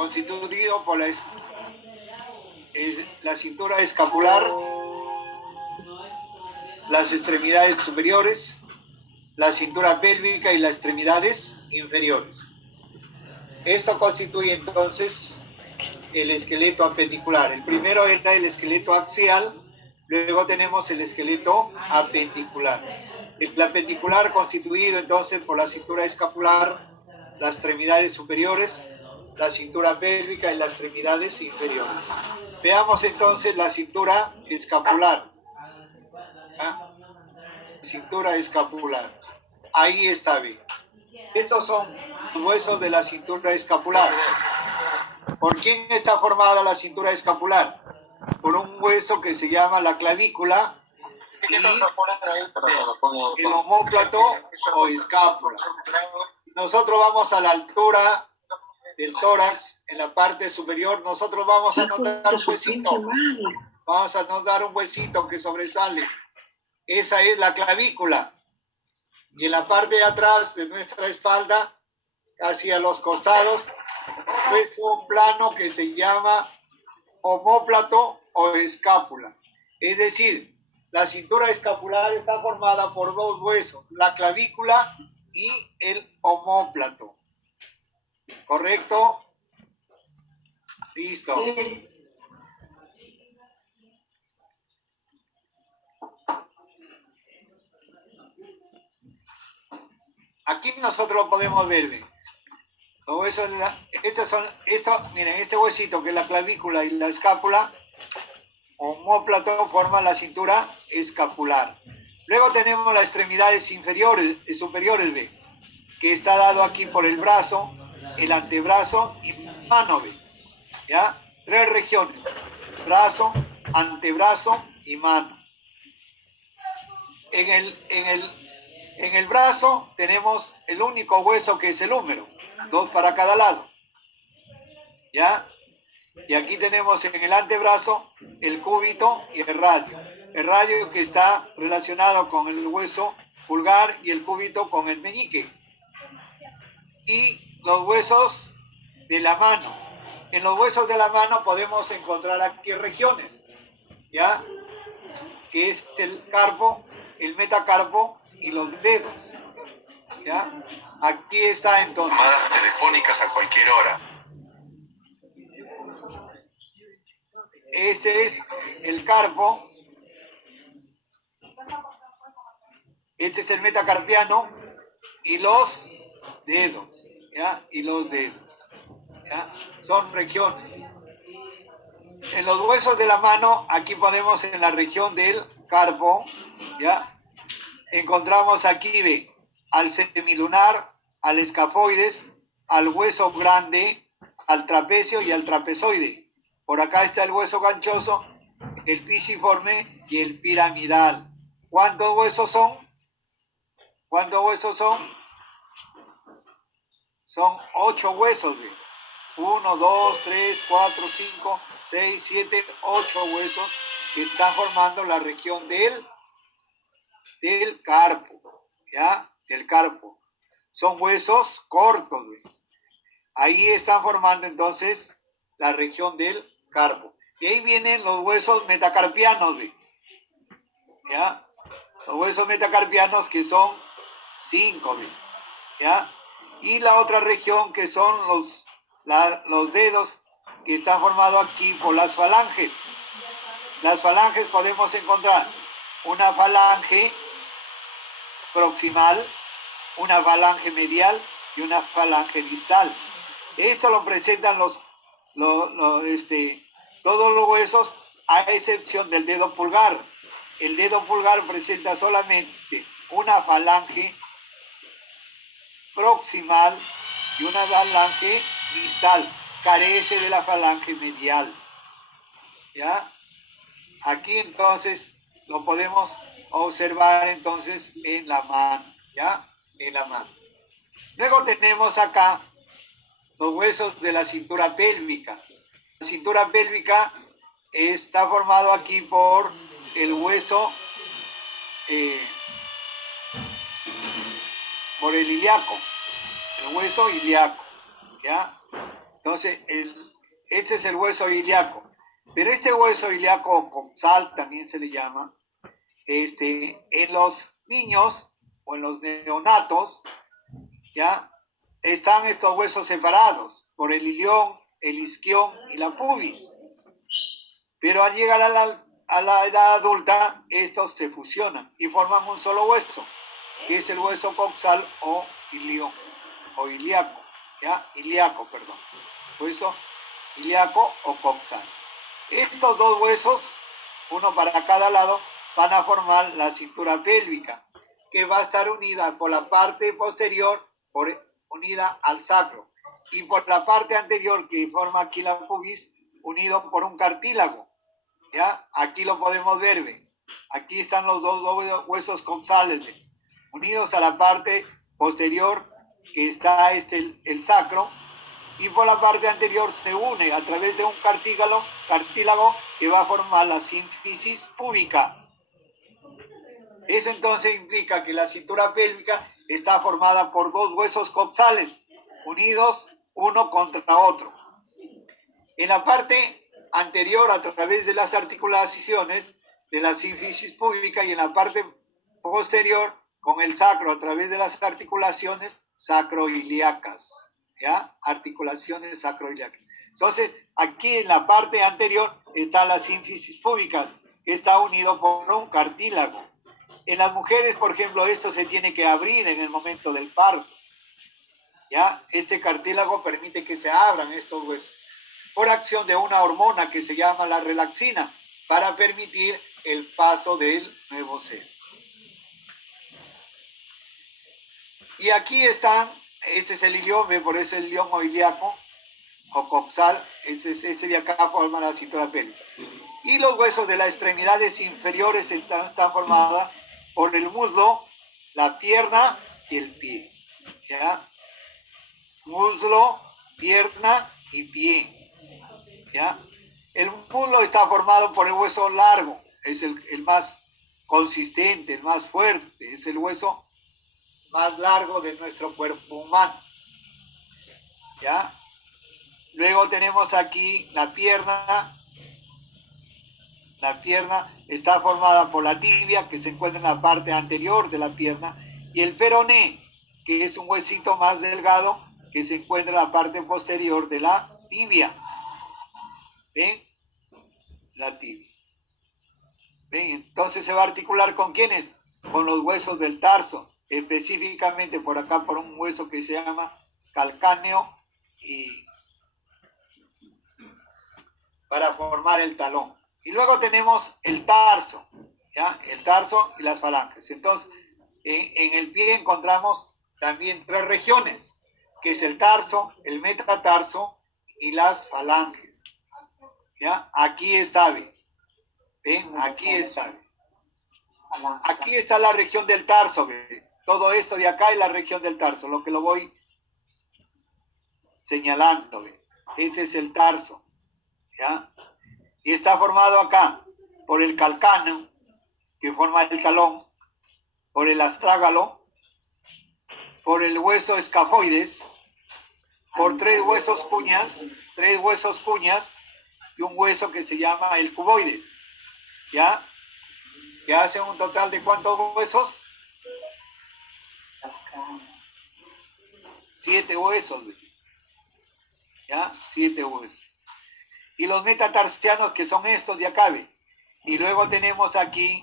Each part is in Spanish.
constituido por la cintura escapular, las extremidades superiores, la cintura pélvica y las extremidades inferiores. Esto constituye entonces el esqueleto apendicular. El primero era el esqueleto axial, luego tenemos el esqueleto apendicular. El apendicular constituido entonces por la cintura escapular, las extremidades superiores, la cintura pélvica y las extremidades inferiores. Veamos entonces la cintura escapular. ¿Ah? Cintura escapular. Ahí está bien. Estos son los huesos de la cintura escapular. ¿Por quién está formada la cintura escapular? Por un hueso que se llama la clavícula y el omóplato o escápula. Nosotros vamos a la altura del tórax, en la parte superior, nosotros vamos a notar un huesito. Vamos a notar un huesito que sobresale. Esa es la clavícula. Y en la parte de atrás de nuestra espalda, hacia los costados, hueso plano que se llama omóplato o escápula. Es decir, la cintura escapular está formada por dos huesos, la clavícula y el omóplato. ¿Correcto? Listo. Aquí nosotros lo podemos ver. Los huesos miren, este huesito que es la clavícula y la escápula, omóplato, forma la cintura escapular. Luego tenemos las extremidades superiores, ¿ve? Que está dado aquí por el brazo, el antebrazo y mano, ¿ve? ¿Ya? Tres regiones: brazo, antebrazo y mano. En el brazo tenemos el único hueso que es el húmero, dos para cada lado. ¿Ya? Y aquí tenemos en el antebrazo el cúbito y el radio. El radio que está relacionado con el hueso pulgar y el cúbito con el meñique. Y los huesos de la mano. En los huesos de la mano podemos encontrar aquí regiones, ¿ya? Que es el carpo, el metacarpo y los dedos, ¿ya? Aquí está entonces. Llamadas telefónicas a cualquier hora. Ese es el carpo. Este es el metacarpiano y los dedos, ¿ya? Y los dedos, ¿ya? Son regiones. En los huesos de la mano, aquí ponemos en la región del carpo, ¿ya? Encontramos aquí, ve, al semilunar, al escafoides, al hueso grande, al trapecio y al trapezoide. Por acá está el hueso ganchoso, el pisiforme y el piramidal. ¿Cuántos huesos son? ¿Cuántos huesos son? Son 8 huesos, ve. 1, 2, 3, 4, 5, 6, 7, 8 huesos que están formando la región del carpo, ¿ya? Del carpo. Son huesos cortos, ¿ve? Ahí están formando entonces la región del carpo. Y ahí vienen los huesos metacarpianos, ¿ve? ¿Ya? Los huesos metacarpianos que son 5, ¿ve? ¿Ya? Y la otra región que son los dedos que están formados aquí por las falanges. Las falanges podemos encontrar una falange proximal, una falange medial y una falange distal. Esto lo presentan todos los huesos, a excepción del dedo pulgar. El dedo pulgar presenta solamente una falange proximal y una falange distal, carece de la falange medial. ¿Ya? Aquí entonces lo podemos observar entonces en la mano, ¿ya? En la mano. Luego tenemos acá los huesos de la cintura pélvica. La cintura pélvica está formado aquí por el hueso, por el ilíaco, el hueso ilíaco, ¿ya? Entonces, este es el hueso ilíaco. Pero este hueso ilíaco coxal también se le llama, en los niños o en los neonatos, ¿ya? Están estos huesos separados por el ilión, el isquión y la pubis. Pero al llegar a la edad adulta, estos se fusionan y forman un solo hueso, que es el hueso coxal o ilión, o ilíaco, ¿ya? Ilíaco, perdón. Hueso ilíaco o coxal. Estos dos huesos, uno para cada lado, van a formar la cintura pélvica, que va a estar unida por la parte posterior, unida al sacro, y por la parte anterior, que forma aquí la pubis, unido por un cartílago. ¿Ya? Aquí lo podemos ver, ¿ve? Aquí están los dos huesos coxales, ¿ve? Unidos a la parte posterior, que está el sacro, y por la parte anterior se une a través de un cartílago que va a formar la sínfisis púbica. Eso entonces implica que la cintura pélvica está formada por dos huesos coxales, unidos uno contra otro. En la parte anterior, a través de las articulaciones de la sínfisis púbica, y en la parte posterior, con el sacro, a través de las articulaciones sacroiliacas, ¿ya? Articulaciones sacroiliacas. Entonces, aquí en la parte anterior está la sínfisis púbica, que está unido por un cartílago. En las mujeres, por ejemplo, esto se tiene que abrir en el momento del parto, ¿ya? Este cartílago permite que se abran estos huesos por acción de una hormona que se llama la relaxina, para permitir el paso del nuevo celo. Y aquí están, este es el ilión, por eso el ilión o ilíaco o coxal, este de acá forma la cintura pélvica. Y los huesos de las extremidades inferiores están formadas por el muslo, la pierna y el pie, ¿ya? Muslo, pierna y pie. ¿Ya? El muslo está formado por el hueso largo, es el más consistente, el más fuerte, es el hueso más largo de nuestro cuerpo humano. ¿Ya? Luego tenemos aquí la pierna. La pierna está formada por la tibia, que se encuentra en la parte anterior de la pierna, y el peroné, que es un huesito más delgado que se encuentra en la parte posterior de la tibia. ¿Ven? La tibia. ¿Ven? Entonces se va a articular ¿con quiénes? Con los huesos del tarso, específicamente por acá por un hueso que se llama calcáneo, y para formar el talón. Y luego tenemos el tarso, ¿ya? El tarso y las falanges. Entonces, en el pie encontramos también tres regiones, que es el tarso, el metatarso y las falanges. ¿Ya? Aquí está, ¿ven? Aquí está, ¿ven? Aquí está la región del tarso, ¿ven? Todo esto de acá es la región del tarso, lo que lo voy señalando, ¿ven? Este es el tarso, ¿ya? Y está formado acá por el calcáneo, que forma el talón, por el astrágalo, por el hueso escafoides, por tres huesos cuñas y un hueso que se llama el cuboides, ¿ya? Que hace un total de ¿cuántos huesos? 7 huesos, ¿ya? 7 huesos. Y los metatarsianos, que son estos de acá, ¿ve? Y luego tenemos aquí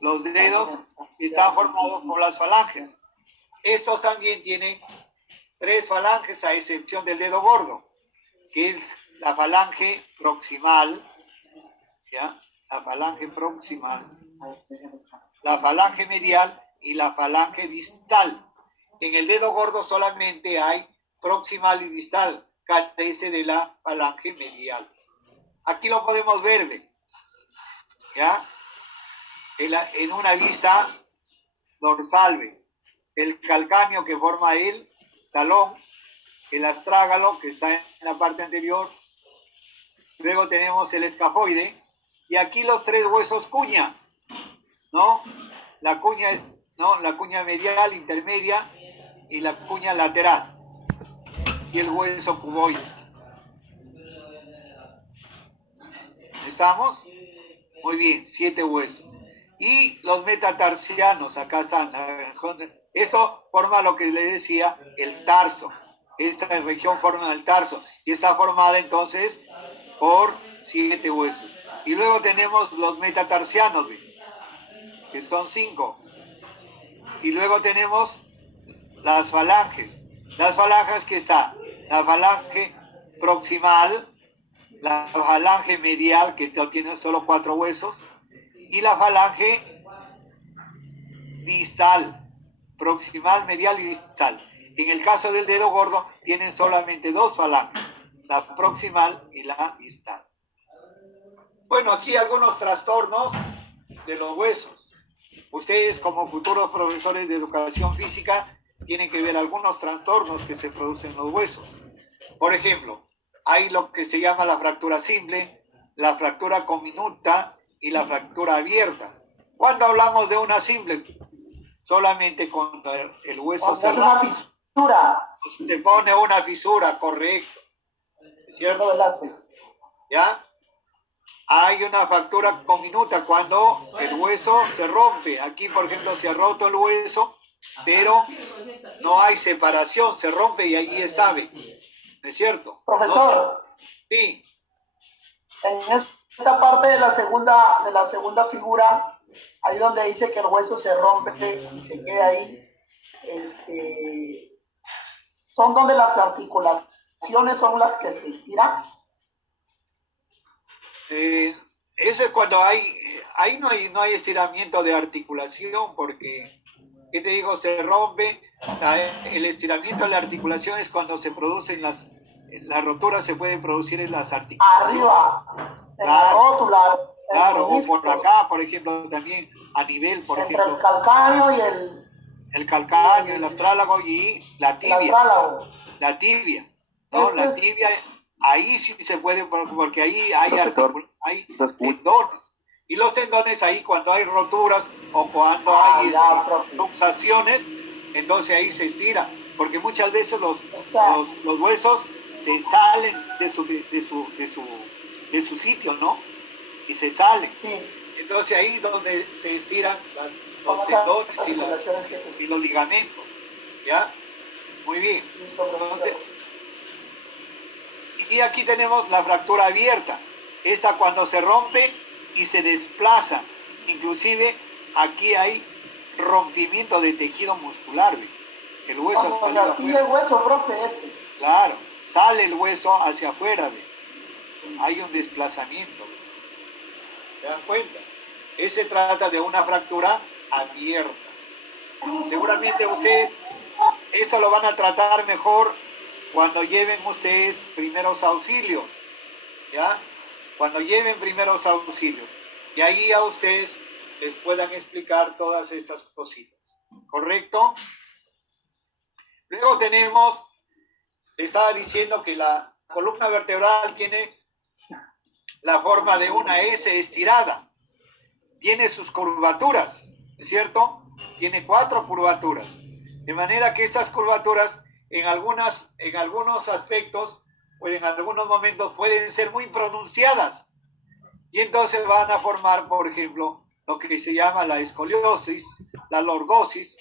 los dedos, que están formados por las falanges. Estos también tienen 3 falanges, a excepción del dedo gordo, que es la falange proximal, ¿ya? La falange proximal, la falange medial y la falange distal. En el dedo gordo solamente hay proximal y distal, carece de la falange medial. Aquí lo podemos ver, ¿ve? ¿Ya? En una vista dorsal, ¿ve? El calcáneo, que forma el talón, el astrágalo, que está en la parte anterior. Luego tenemos el escafoide, y aquí los 3 huesos cuña, ¿no? La cuña es, ¿no? La cuña medial, intermedia y la cuña lateral, y el hueso cuboides. ¿Estamos? Muy bien, 7 huesos. Y los metatarsianos, acá están. Eso forma lo que le decía el tarso. Esta región forma el tarso y está formada entonces por 7 huesos. Y luego tenemos los metatarsianos, que son 5. Y luego tenemos las falanges. Las falanges que está, la falange proximal, la falange medial, que tiene solo 4 huesos, y la falange distal, proximal, medial y distal. En el caso del dedo gordo, tienen solamente 2 falanges, la proximal y la distal. Bueno, aquí algunos trastornos de los huesos. Ustedes, como futuros profesores de educación física, tienen que ver algunos trastornos que se producen en los huesos. Por ejemplo, hay lo que se llama la fractura simple, la fractura comminuta y la fractura abierta. Cuando hablamos de una simple, solamente cuando el hueso se rompe. Es una fisura. Se pone una fisura, correcto. ¿Cierto? ¿Ya? Hay una fractura comminuta cuando el hueso se rompe. Aquí, por ejemplo, se ha roto el hueso, pero no hay separación, se rompe y allí está, ¿no es cierto? Profesor. Sí. En esta parte de la segunda figura, ahí donde dice que el hueso se rompe y se queda ahí, son donde las articulaciones son las que se estiran. Eso es cuando ahí no hay estiramiento de articulación, porque, ¿qué te digo? Se rompe. El estiramiento de la articulación es cuando se producen las roturas, se pueden producir en las articulaciones. Arriba, en la rótula. Claro, o por acá, por ejemplo, también a nivel, por entre ejemplo. El calcáneo y el... El calcáneo, el astrálago y la tibia. La tibia, ¿no? La tibia, ahí sí se puede, porque ahí hay tendones. Y los tendones ahí cuando hay roturas o cuando hay luxaciones, entonces ahí se estira. Porque muchas veces los huesos se salen de su sitio, ¿no? Y se salen. Sí. Entonces ahí es donde se estiran los tendones y los ligamentos. ¿Ya? Muy bien. Entonces, y aquí tenemos la fractura abierta. Esta cuando se rompe y se desplaza. Inclusive aquí hay rompimiento de tejido muscular. ¿Ve? El hueso salió afuera. El hueso, profe, Claro, sale el hueso hacia afuera. ¿Ve? Hay un desplazamiento. ¿Se dan cuenta? Se trata de una fractura abierta. Seguramente ustedes esto lo van a tratar mejor cuando lleven ustedes primeros auxilios, ¿ya? Cuando lleven primeros auxilios. Y ahí a ustedes les puedan explicar todas estas cositas. ¿Correcto? Luego tenemos, estaba diciendo que la columna vertebral tiene la forma de una S estirada. Tiene sus curvaturas, ¿es cierto? Tiene 4 curvaturas. De manera que estas curvaturas en algunos aspectos o en algunos momentos pueden ser muy pronunciadas. Y entonces van a formar, por ejemplo, lo que se llama la escoliosis, la lordosis,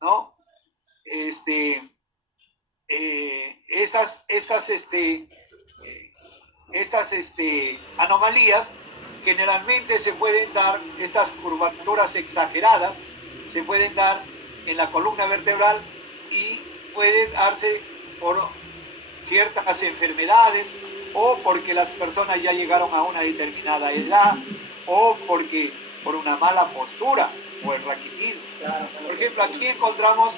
¿no? Estas anomalías generalmente se pueden dar, estas curvaturas exageradas se pueden dar en la columna vertebral y pueden darse por ciertas enfermedades o porque las personas ya llegaron a una determinada edad o porque por una mala postura o el raquitismo. Por ejemplo, aquí encontramos,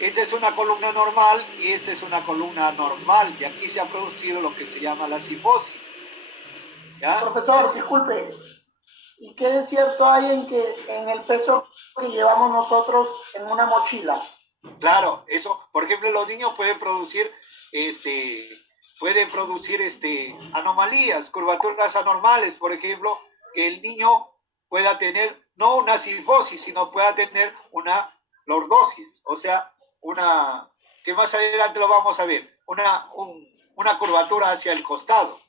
esta es una columna normal y esta es una columna anormal y aquí se ha producido lo que se llama la cifosis. ¿Ya? Profesor, disculpe, ¿y qué de cierto hay en el peso que llevamos nosotros en una mochila? Claro, eso, por ejemplo, los niños pueden producir anomalías, curvaturas anormales, por ejemplo, que el niño pueda tener no una cifosis, sino pueda tener una lordosis, o sea, que más adelante lo vamos a ver, una curvatura hacia el costado.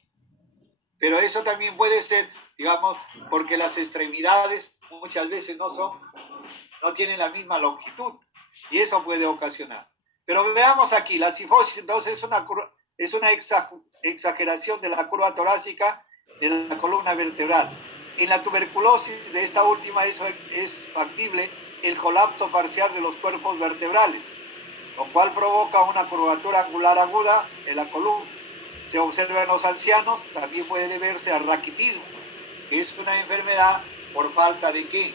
Pero eso también puede ser, digamos, porque las extremidades muchas veces no tienen la misma longitud y eso puede ocasionar. Pero veamos aquí, la cifosis entonces es una exageración de la curva torácica de la columna vertebral. En la tuberculosis de esta última es factible el colapso parcial de los cuerpos vertebrales, lo cual provoca una curvatura angular aguda en la columna. Se observa en los ancianos, también puede deberse al raquitismo, que es una enfermedad por falta de ¿qué?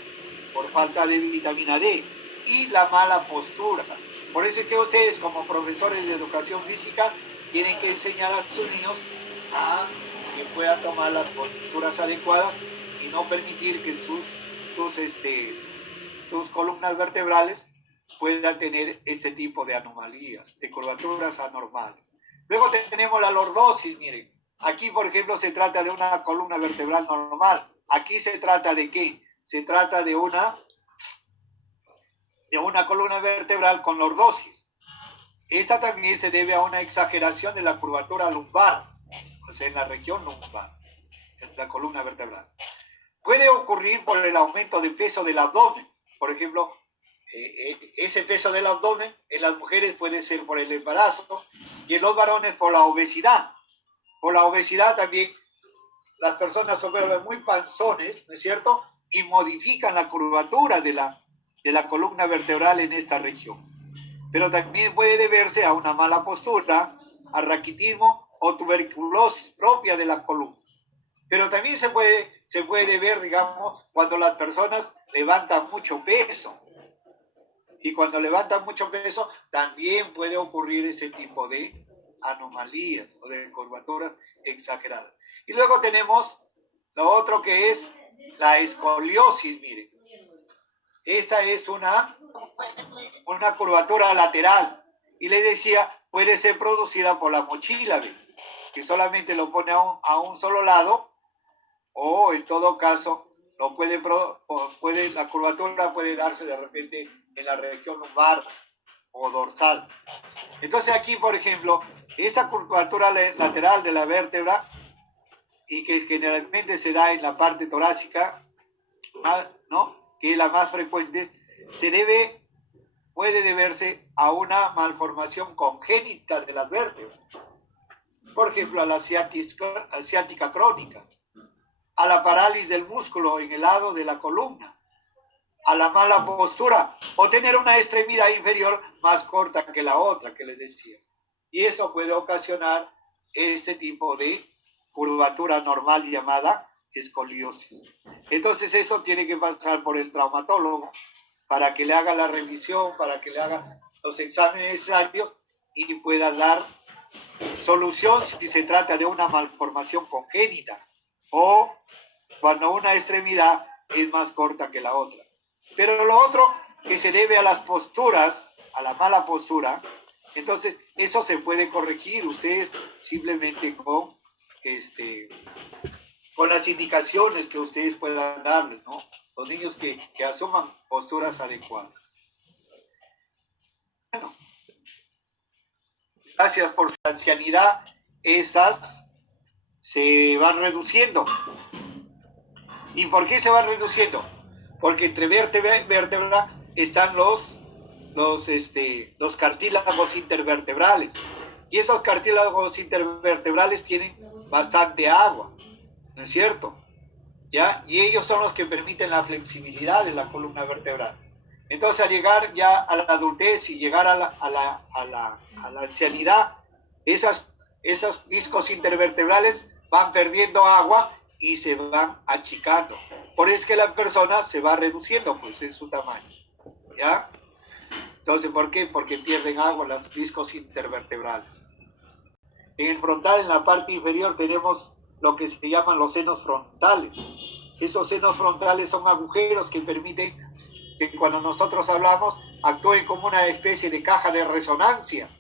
Por falta de vitamina D y la mala postura. Por eso es que ustedes como profesores de educación física tienen que enseñar a sus niños a que puedan tomar las posturas adecuadas y no permitir que sus columnas vertebrales puedan tener este tipo de anomalías, de curvaturas anormales. Luego tenemos la lordosis, miren. Aquí, por ejemplo, se trata de una columna vertebral normal. Aquí se trata de ¿qué? Se trata de una columna vertebral con lordosis. Esta también se debe a una exageración de la curvatura lumbar, o sea, en la región lumbar, en la columna vertebral. Puede ocurrir por el aumento de peso del abdomen. Por ejemplo, ese peso del abdomen en las mujeres puede ser por el embarazo y en los varones por la obesidad. Por la obesidad también las personas se vuelven muy panzones, ¿no es cierto? Y modifican la curvatura de la columna vertebral en esta región. Pero también puede deberse a una mala postura, a raquitismo o tuberculosis propia de la columna. Pero también se puede ver, digamos, cuando las personas levantan mucho peso. Y cuando levantan mucho peso, también puede ocurrir ese tipo de anomalías o de curvaturas exageradas. Y luego tenemos lo otro que es la escoliosis, miren. Esta es una curvatura lateral. Y les decía, puede ser producida por la mochila, ¿ve? Que solamente lo pone a un solo lado, o en todo caso, la curvatura puede darse de repente en la región lumbar o dorsal. Entonces aquí, por ejemplo, esta curvatura lateral de la vértebra, y que generalmente se da en la parte torácica, ¿no?, que es la más frecuente, puede deberse a una malformación congénita de las vértebras. Por ejemplo, a la ciática crónica, a la parálisis del músculo en el lado de la columna, a la mala postura o tener una extremidad inferior más corta que la otra, que les decía. Y eso puede ocasionar este tipo de curvatura normal llamada escoliosis. Entonces eso tiene que pasar por el traumatólogo para que le haga la revisión, para que le haga los exámenes necesarios y pueda dar solución si se trata de una malformación congénita o cuando una extremidad es más corta que la otra. Pero lo otro que se debe a las posturas, a la mala postura, entonces eso se puede corregir ustedes simplemente con las indicaciones que ustedes puedan darles, ¿no? Los niños que asuman posturas adecuadas. Bueno, gracias por su ancianidad. Estas se van reduciendo. ¿Y por qué se van reduciendo? Porque entre vértebra y vértebra están los cartílagos intervertebrales. Y esos cartílagos intervertebrales tienen bastante agua, ¿no es cierto? ¿Ya? Y ellos son los que permiten la flexibilidad de la columna vertebral. Entonces, al llegar ya a la adultez y llegar a la ancianidad, esos discos intervertebrales van perdiendo agua y se van achicando. Por eso es que la persona se va reduciendo, pues, en su tamaño. ¿Ya? Entonces, ¿por qué? Porque pierden agua los discos intervertebrales. En el frontal, en la parte inferior, tenemos lo que se llaman los senos frontales. Esos senos frontales son agujeros que permiten que cuando nosotros hablamos actúen como una especie de caja de resonancia.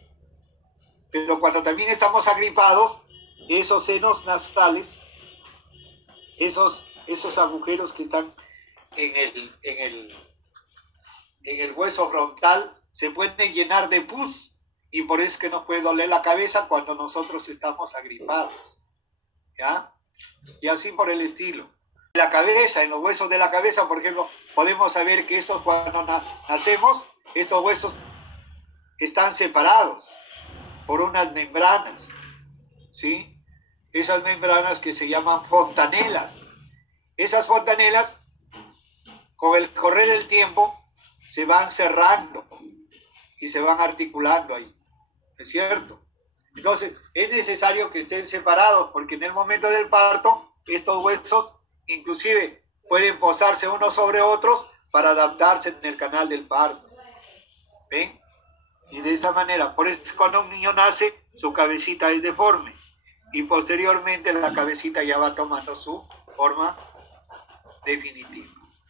Pero cuando también estamos agripados, esos senos nasales, esos agujeros que están en el hueso frontal, se pueden llenar de pus y por eso es que nos puede doler la cabeza cuando nosotros estamos agripados. ¿Ya? y así por el estilo. La cabeza, en los huesos de la cabeza, por ejemplo, podemos saber que estos, cuando nacemos, estos huesos están separados por unas membranas, ¿sí? Esas membranas que se llaman fontanelas. Esas fontanelas, con el correr del tiempo, se van cerrando y se van articulando ahí, ¿es cierto? Entonces, es necesario que estén separados, porque en el momento del parto, estos huesos inclusive pueden posarse unos sobre otros para adaptarse en el canal del parto. ¿Ven? Y de esa manera, por eso cuando un niño nace, su cabecita es deforme. Y posteriormente la cabecita ya va tomando su forma definitiva.